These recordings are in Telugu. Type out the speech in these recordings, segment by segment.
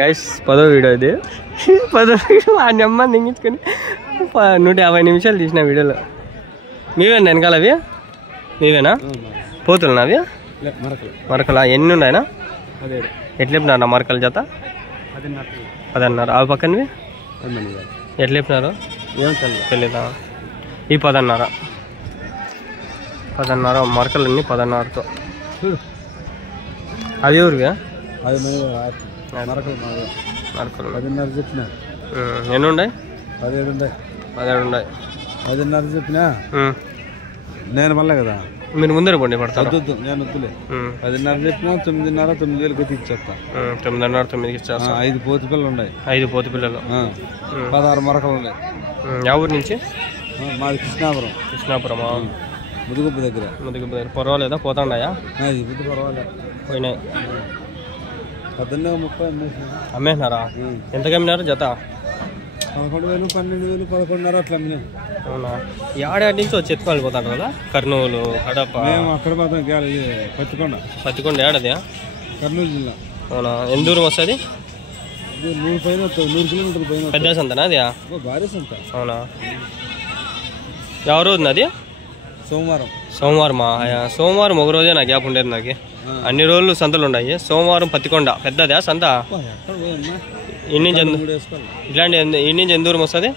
గైస్ 10వ వీడియో ఇది. 10వ వీడియో ఆ నెమ్మది నింగించుకొని 150 నిమిషాలు తీసిన వీడియోలో. మీవేనా వెనకాల అవి? మీవేనా పోతున్నా అవి? మరకలా ఎన్ని ఉన్నాయనా? ఎట్లా చెప్పినారు మరకల జత? 10.5. అవి పక్కనవి ఎట్లా చెప్పినారు? తెలీదా? ఈ 10.5 మరకలన్నీ 10.5తో. అవి ఎవరివి? మరకలు ఎన్ని ఉన్నాయి? 17 ఉన్నాయి. 17 చెప్పినా నేను మళ్ళీ కదా మీరు ముందర పండి పడతాను. నేను వద్దులే. 10.5 చెప్పినా 9.5 9,000 ఇచ్చేస్తా. 9.5 9కి ఇచ్చేస్తా. 5 పోతు పిల్లలు ఉన్నాయి. 5 పోతు పిల్లలు. 16 మరకలు ఉన్నాయి. యా ఊరు నుంచి? మాది కృష్ణాపురం. కృష్ణాపురమా? ముదుగుబ్బ దగ్గర. పర్వాలేదా? పోతాండాయా? ఇది పర్వాలేదు. పోయినాయి. 18,30 అమ్మేసినారా? ఎంత కమ్మినారు జత? 11,000 12,000 11,500 అట్లా అమ్మినాం. అవునా? ఏడాది నుంచి వచ్చి ఎత్తుకొని పోతాడు కదా? కర్నూలు, కడప. మేము అక్కడ పోతాం. పత్తికొండ ఏడాది? కర్నూలు జిల్లా. అవునా? ఎంత దూరం వస్తుంది? 100 కిలోమీటర్ల పైన. పెద్ద సంతనా అది? భారీ సంత. అవునా? ఎవరు రోజు అది? సోమవారమా? సోమవారం ఒక రోజే నాకు గ్యాప్ ఉండేది. నాకు అన్ని రోజులు సంతలు ఉన్నాయి. సోమవారం పత్తికొండ పెద్దదా సంత? ఇట్లాంటి ఇన్ని నుంచి ఎంత దూరం వస్తుంది?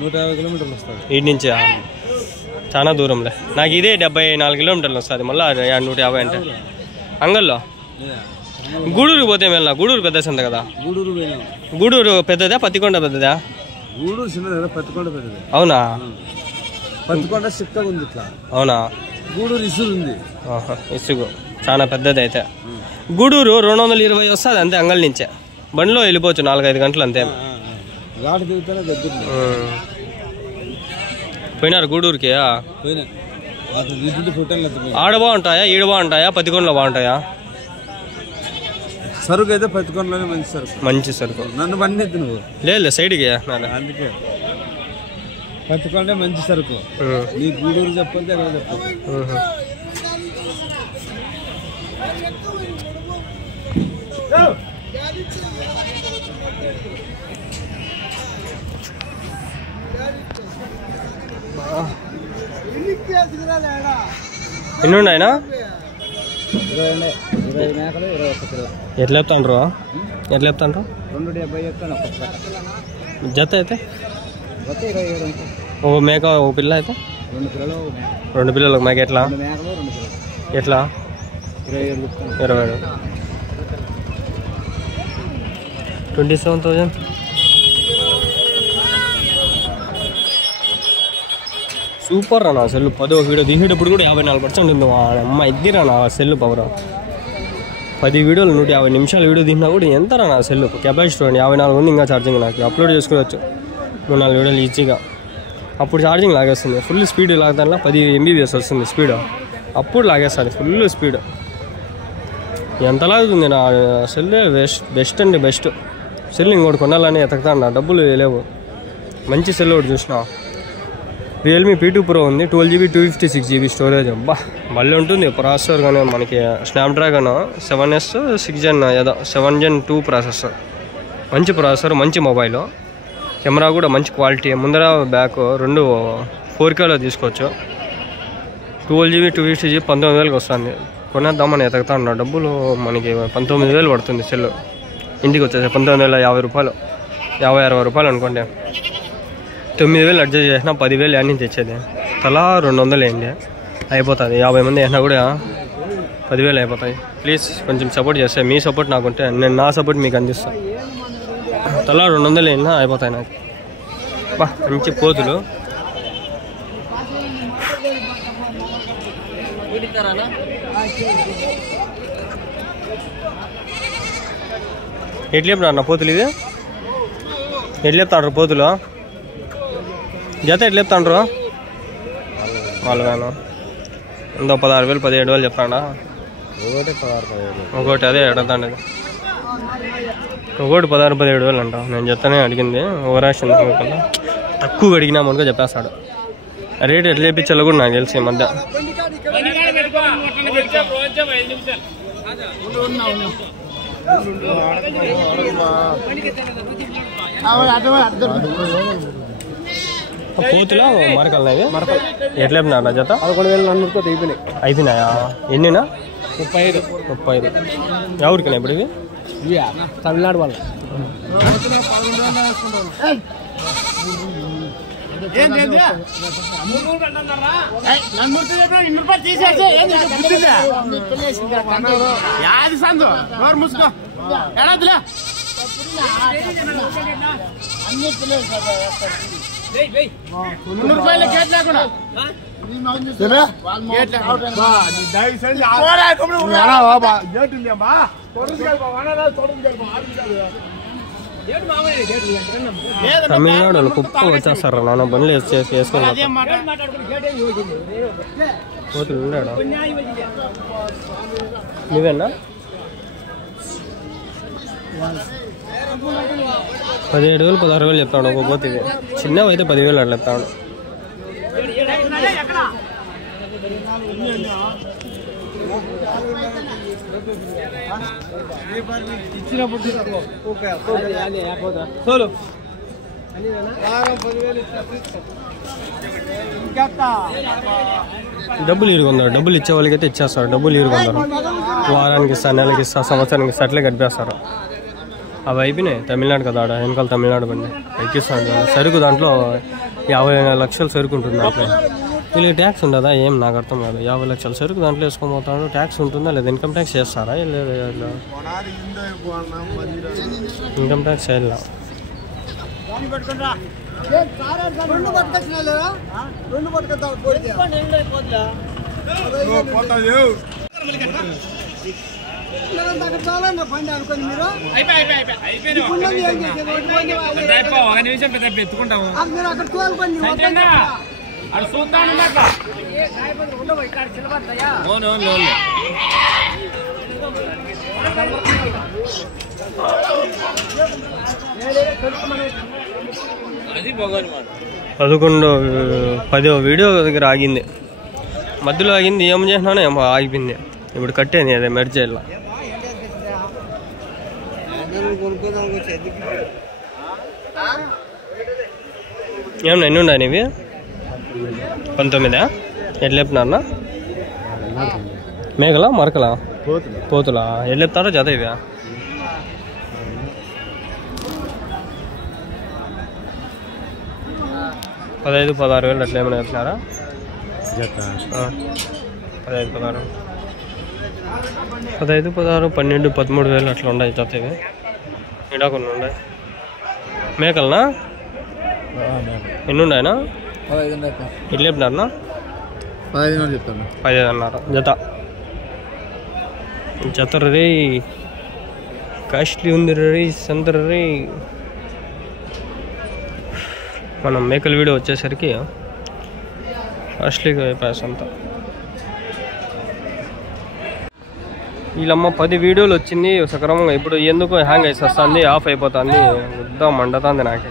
150 కిలోమీటర్లు వస్తుంది. ఇటు నుంచి చాలా దూరంలే. నాకు ఇదే 74 కిలోమీటర్లు వస్తుంది. మళ్ళీ 150 అంటే అంగల్లో. గూడూరుకి పోతే వెళ్ళా. గూడూరు పెద్ద సంత కదా? గూడూరు పెద్దదా పత్తికొండ పెద్దదా? గూడూరు చిన్నదా, పత్తికొండ పెద్దదా. అవునా? పత్తికొండ చిక్కగా ఉంది ఇట్లా. అవునా? గూడూరు ఇసుగు ఉంది. ఇసుగు చాలా పెద్దది అయితే. గూడూరు 220 వస్తుంది అంతే. అంగల్ నుంచే బండిలో వెళ్ళిపోవచ్చు 4-5 గంటలు అంతే. పోయినారు గూడూరుకి? ఆడ బాగుంటాయా ఈడ బాగుంటాయా పత్తికొండలో బాగుంటాయా? సరుకు అయితే పత్తికొండలోనే మంచి సరుకు. నన్ను బండి నువ్వు లేదు సైడ్కి. అందుకే పత్తికొండ మంచి సరుకు. నీ గూడూరు చెప్పండి అక్కడ చెప్పండి. ఎన్ని ఉన్నాయనా? ఎట్లా చెప్తాండ్రు? 270 జత అయితే? ఓ మేక ఓ పిల్ల అయితే? 2 పిల్లలకు మేక ఎట్లా? 27. 27,000. సూపర్ రా నా సెల్. 10వ వీడియో తీసేటప్పుడు కూడా 54% ఉంది. అమ్మ ఇద్దిరా నా సెల్ పవర్. 10 వీడియోలు 150 నిమిషాల వీడియో తీసినా కూడా ఎంత రా నా సెల్ కెపాసిటీ 54 ఉంది. ఇంకా ఛార్జింగ్ నాకు అప్లోడ్ చేసుకోవచ్చు 3-4 వీడియోలు ఈజీగా. అప్పుడు ఛార్జింగ్ లాగేస్తుంది. ఫుల్ స్పీడ్ లాగదానిలో 10 MBPS వస్తుంది స్పీడ్. అప్పుడు లాగేస్తుంది ఫుల్ స్పీడ్. ఎంత లాగుతుంది నా సెల్. బెస్ట్ అండి బెస్ట్ సెల్. ఇంకోటి కొనాలని ఎతకుతాను. డబ్బులు లేవు. మంచి సెల్ ఒకటి చూసిన. రియల్మీ P2 Pro ఉంది. 12GB 256GB storage. అబ్బా మళ్ళీ ఉంటుంది. ప్రాసెసర్ కానీ మనకి స్నాప్డ్రాగన్ 7S 6 Gen ఏదో 7 Gen 2 ప్రాసెసర్. మంచి ప్రాసెసర్, మంచి మొబైల్. కెమెరా కూడా మంచి క్వాలిటీ. ముందర బ్యాక్ 2 4Kలో తీసుకోవచ్చు. 12GB 256GB 19,000కి వస్తుంది. కొనేద్దామని ఎతకుతా ఉన్నా. డబ్బులు మనకి 19,000 పడుతుంది సెల్. ఇంటికి వచ్చేసి 19,050 రూపాయలు, 50-60 రూపాయలు అనుకోండి. 9,000 అడ్జస్ట్ చేసినా 10,000 యాడ్ నుంచి తెచ్చేది. తలా 200 వేయండి అయిపోతుంది. 50 మంది వేసినా కూడా 10,000 అయిపోతాయి. ప్లీజ్ కొంచెం సపోర్ట్ చేస్తే. మీ సపోర్ట్ నాకుంటే నేను నా సపోర్ట్ మీకు అందిస్తాను. తలా 200 వేసినా అయిపోతాయి నాకు. బా మంచి పోతులు. ఎట్లా చెప్తున్నారు నా పోతులు? ఇది ఎట్లా చెప్తాండ్రు పోతులు? జత ఎట్లా చెప్తాండ్రు? వాళ్ళు వేను ఎంతో 16,000 17,000 చెప్తాడా? ఒకటి అదే అడుగుతాండి. ఒకటి 16,000-17,000 అంట. నేను చెప్తానే అడిగింది. ఓవరాక్షన్ కన్నా తక్కువ అడిగినామనుకో చెప్పేస్తాడు. రేట్ ఎట్లా చెప్పించాలో కూడా నాకు తెలిసి ఈ మధ్య. పోతులా మరకల్నవి ఎట్లా చెప్పినా జత 11,400 అయిపోయినాయి. అయిపోయినాయా? ఎన్నినా? 35. ఎవరికినా ఇప్పుడు ఇవి? తమిళనాడు వాళ్ళు. తమిళనాడు కుప్ప వచ్చేస్తారు నాన్న బండ్లు వేసుకుని పోతులు ఉన్నాడా? నువ్వేనా? 17,000 16,000 చెప్తాడు ఒక పోతే. చిన్నవి అయితే 10,000 అట్లా చెప్తాడు. డబ్బులు ఇరుగుందారు. డబ్బులు ఇచ్చే వాళ్ళకైతే ఇచ్చేస్తారు. డబ్బులు ఇరుగుందారు. వారానికి ఇస్తా, నెలకి ఇస్తా, సంవత్సరానికి ఇస్తా, అట్లే కనిపిస్తారు. అవి అయిపోయినాయి. తమిళనాడు కదా, ఆడ వెనకాల తమిళనాడు బండి ఎక్కిస్తాడు. సరుకు దాంట్లో 50 లక్షల సరుకు ఉంటుంది. దాంట్లో వీళ్ళకి ట్యాక్స్ ఉండదా? ఏం నాకు అర్థం కాదు. 50 లక్షల సరుకు దాంట్లో వేసుకొని పోతాడు. ట్యాక్స్ ఉంటుందా లేదా? ఇన్కమ్ ట్యాక్స్ చేస్తారా? లేదు, ఇన్కమ్ ట్యాక్స్ చేయాల. ఒక నిమిషం పెద్ద ఎత్తుకుంటాము. పదకొండో 10వ వీడియో దగ్గర ఆగింది. మధ్యలో ఆగింది. ఏం చేసినానో ఏమో ఆగిపోయింది. ఇప్పుడు కట్టేది అదే మెర్జేళ్ళ. ఏమన్నా ఎన్ని ఉన్నాయి ఇవి? 19. ఎట్లా చెప్తున్నారన్నా? మేకలా మరకలా? పోతులా? ఎట్లా చెప్తారా జత ఇవి? $15,000 16,000 అట్లా ఏమైనా చెప్తున్నారా? 15,000 16 12 13,000 అట్లా ఉన్నాయి జత ఇవి. ఇడా కొన్ని ఉన్నాయి. మేకలనా? ఎన్ని ఉన్నాయనా? 15 ఎట్లా చెప్పినారన్నా? 15 చెప్తాను. 15,500 జత. జత రే కాస్ట్లీ ఉంది రే సందర రే. మనం మేకల వీడియో వచ్చేసరికి కాస్ట్లీగా అయిపోయాయి అంతా. వీళ్ళమ్మ 10 వీడియోలు వచ్చింది సక్రమంగా. ఇప్పుడు ఎందుకు హ్యాంగ్ అయితే వస్తుంది, ఆఫ్ అయిపోతుంది, వద్దా మండుతుంది నాకు.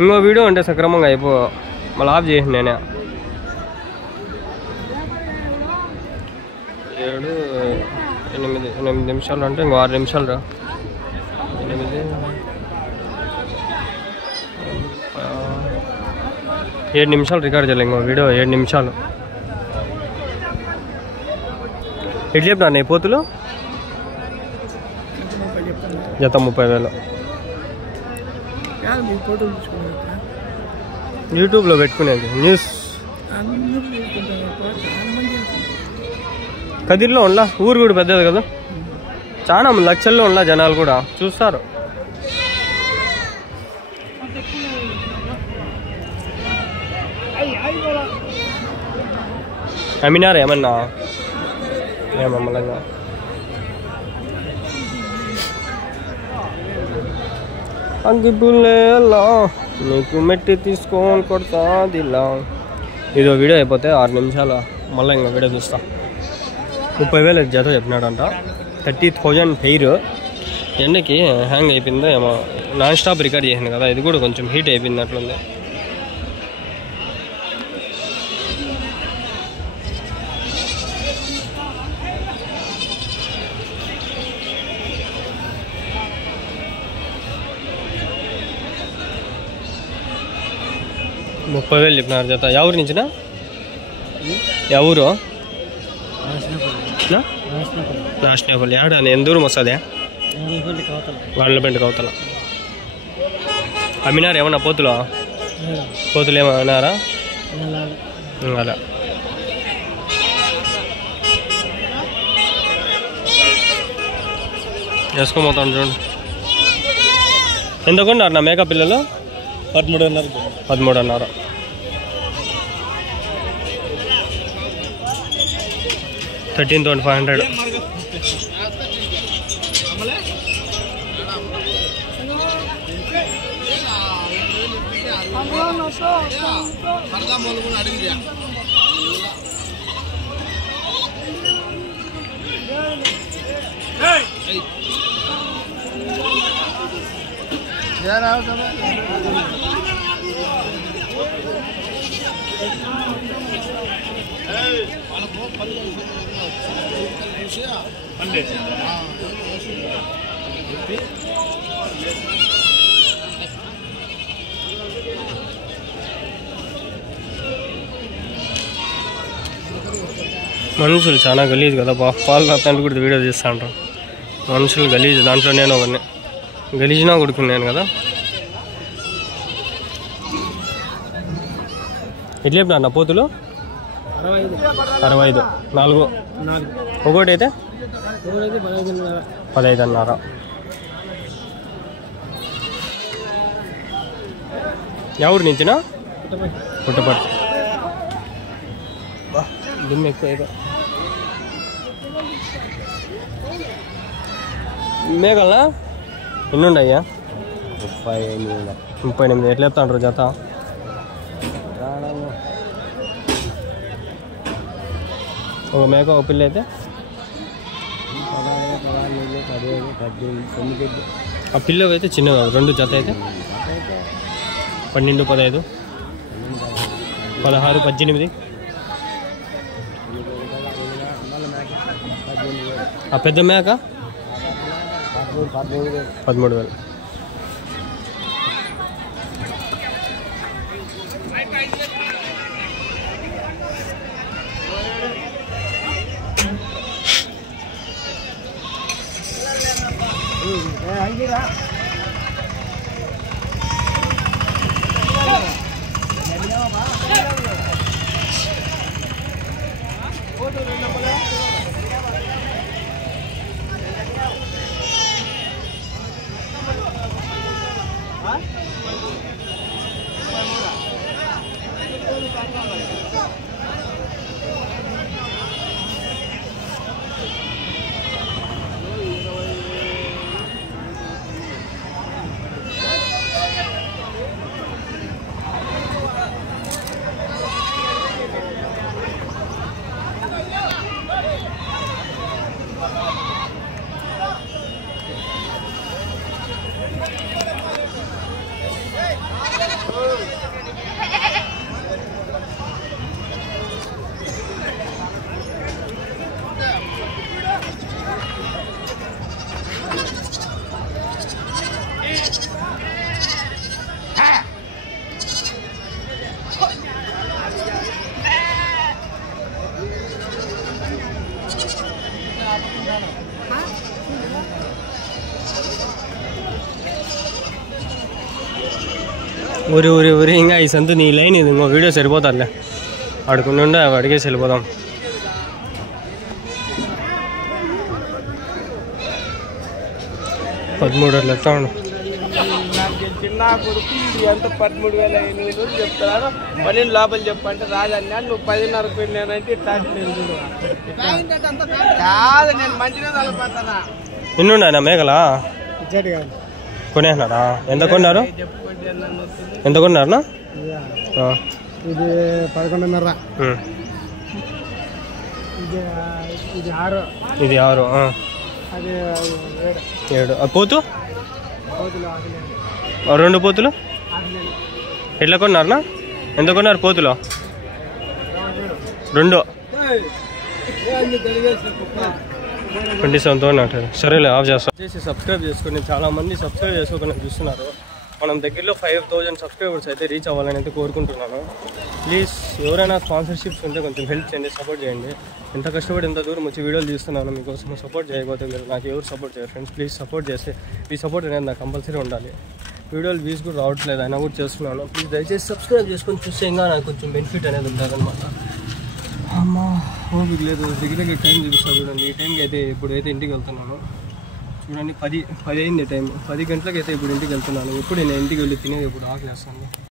ఇంకో వీడియో అంటే సక్రమంగా మళ్ళీ ఆఫ్ చేసి నేనే. 7 8 నిమిషాలు అంటే ఇంకో 6 నిమిషాలు రా. 7 నిమిషాలు రికార్డ్ చేయాలి. ఇంకో వీడియో 7 నిమిషాలు. ఎట్లా చెప్పినా నీ పోతులు? జత 30,000. యూట్యూబ్లో పెట్టుకునేది న్యూస్. కదిర్లో ఉండా, ఊరు కూడా పెద్దది కదా, చాలా లక్షల్లో ఉండా జనాలు కూడా చూస్తారు. అమ్మినారా ఏమన్నా? ఏమమ్మలంగా అగ్గిపుల్లేలా నీకు మెట్టి తీసుకొని కొడతాదిలా. ఇదో వీడియో అయిపోతే 6 నిమిషాలు. మళ్ళీ ఇంకా వీడియో చూస్తా. 30,000 జత చెప్పినాడంట. 30,000 హెయిర్. ఎండకి హ్యాంగ్ అయిపోయిందో ఏమో. నాన్ స్టాప్ రికార్డ్ చేసింది కదా, ఇది కూడా కొంచెం హీట్ అయిపోయింది అట్లుంది. 30,000 చెప్పినారు జత. ఎవరి నుంచినా? ఎవరు? నాశనేపల్లి. ఆడ ఎంత దూరం వస్తుంది? గండ్లపెంట కవతల. అమ్మినారు ఏమన్నా పోతులు? పోతులు ఏమన్నారా? అలా వేసుకోబోతాను చూడండి. ఎంత కొన్నారు నా మేకప్ పిల్లలు? 13,500. $13,500. మనుషులు చాలా గలీజ్ కదా బా. పాలు తాతంటే కూడా వీడియో తీస్తా ఉంటారు. మనుషులు గలీజ్. దాంట్లో నేను ఒకరిని గలీజ్నా కొడుకున్నాను కదా. ఎట్లా చెప్పినా నా పోతులు? 65. 4 ఒకటి అయితే 15,500. ఎవరి నుంచినా? పుట్టపర్తి. దిమ్మ ఎక్కువ అయిపో. మేకల్నా ఎన్ని ఉన్నాయ్యా? 38. ఎట్లా చెప్తాంటారు జత? ఒక మేక ఒక పిల్ల అయితే ఆ పిల్లవి అయితే చిన్నగా 2 జత అయితే 12, 15, 16, 18. ఆ పెద్ద మేక 13,000. ఊరి ఇంకా ఈ సంతు నీ లైన్ ఇది. ఇంకో వీడియో సరిపోతారులే. ఆడుకుంటుండే అడిగేసి వెళ్ళిపోదాం. $13,000 ఎట్లా ఉండు. చిన్న కొడుకు ఎంత 13,500 చెప్తాడు. 12 లోపల చెప్పంటే రాజన్నా నువ్వు 10,500 పెట్టినానంటే కాదు. నేను మంచిగా తలపడతానా. ఎన్నున్నా నా మేకలా కొనేసినారా? ఎంత కొన్నారు? ఎంత కొన్నారనా? ఇది 11,500. ఇది 6. అది 7. పోతు 2 పోతులు ఎట్లా కొన్నారనా? ఎంత కొన్నారు పోతులు? 2. 27తో అంటారు. సరేలే ఆఫ్ చేస్తా. చేసి సబ్స్క్రైబ్ చేసుకుని చాలామంది సబ్స్క్రైబ్ చేసుకోకుండా చూస్తున్నారు. మనం దగ్గరలో 5000 సబ్స్క్రైబర్స్ అయితే రీచ్ అవ్వాలని అయితే కోరుకుంటున్నాను. ప్లీజ్ ఎవరైనా స్పాన్సర్షిప్స్ ఉంటే కొంచెం హెల్ప్ చేయండి, సపోర్ట్ చేయండి. ఎంత కష్టపడి ఎంత దూరం వచ్చి వీడియోలు తీస్తున్నాను మీకోసం. సపోర్ట్ చేయకపోతే మీరు నాకు ఎవరు సపోర్ట్ చేయరు ఫ్రెండ్స్. ప్లీజ్ సపోర్ట్ చేస్తే మీ సపోర్ట్ అనేది నాకు కంపల్సరీ ఉండాలి. వీడియోలు వ్యూస్ కూడా రావట్లేదు, అయినా కూడా చేస్తున్నాను. ప్లీజ్ దయచేసి సబ్స్క్రైబ్ చేసుకొని చూస్తే ఇంకా నాకు కొంచెం బెనిఫిట్ అనేది ఉంటుందన్నమాట. అమ్మా ఓపిక లేదు, దగ్గర టైం చూపిస్తాను చూడండి. ఈ టైంకి అయితే ఇప్పుడైతే ఇంటికి వెళ్తున్నాను చూడండి. 10 అయింది టైం. 10 గంటలకు అయితే ఇప్పుడు ఇంటికి వెళ్తున్నాను. ఎప్పుడు నేను ఇంటికి వెళ్ళి తినేది ఇప్పుడు ఆకలి వేస్తుంది.